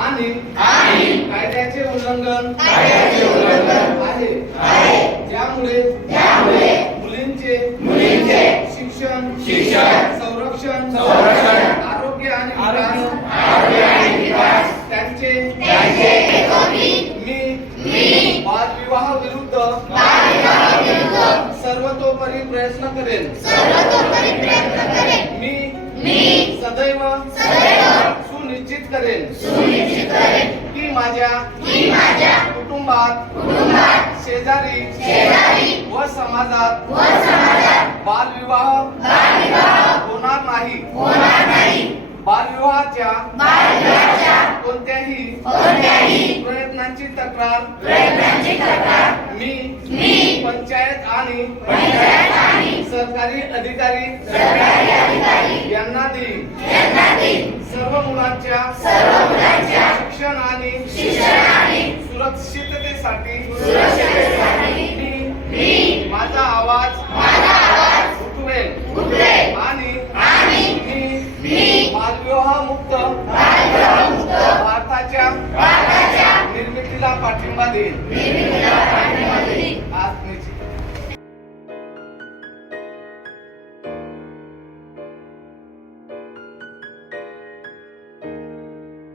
आणि कायद्याचे उल्लंघन आहे, ज्यामुळे मुलींचे शिक्षण, संरक्षण, आरोग्य आणि विकास त्यांचे मी बालविवाह विरुद्ध सर्वतोपरी प्रयत्न करेन. मी सदैव सुनिश्चित करेन की माझ्या कुटुंबात, शेजारी व समाजात बालविवाह होणार नाही. बालविवाहाच्या कोणत्याही प्रयत्नांची तक्रार मी पंचायत आणि सरकारी अधिकारी यांना देईन. सर्व मुलांच्या शिक्षण आणि सुरक्षिततेसाठी मी माझा आवाज उठवेल आणि मी बालविवाह मुक्त भारताच्या निर्मितीला पाठिंबा देईल.